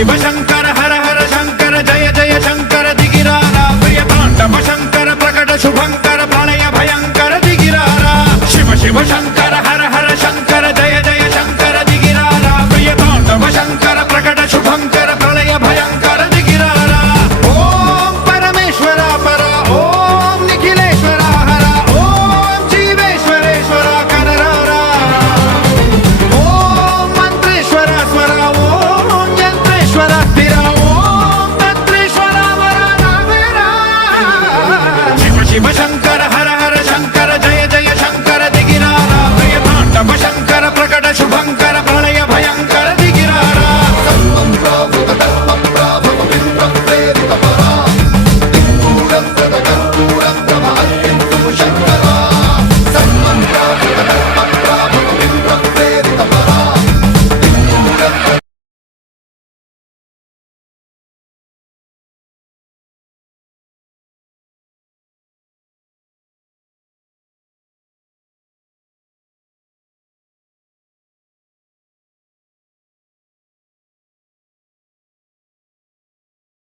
शिव शंकर हर हर शंकर जय जय शंकर दिगिरारा प्रिय तांडव शंकर प्रकट शुभंकर प्रलय भयंकर दिगिरारा शिव शिव शंकर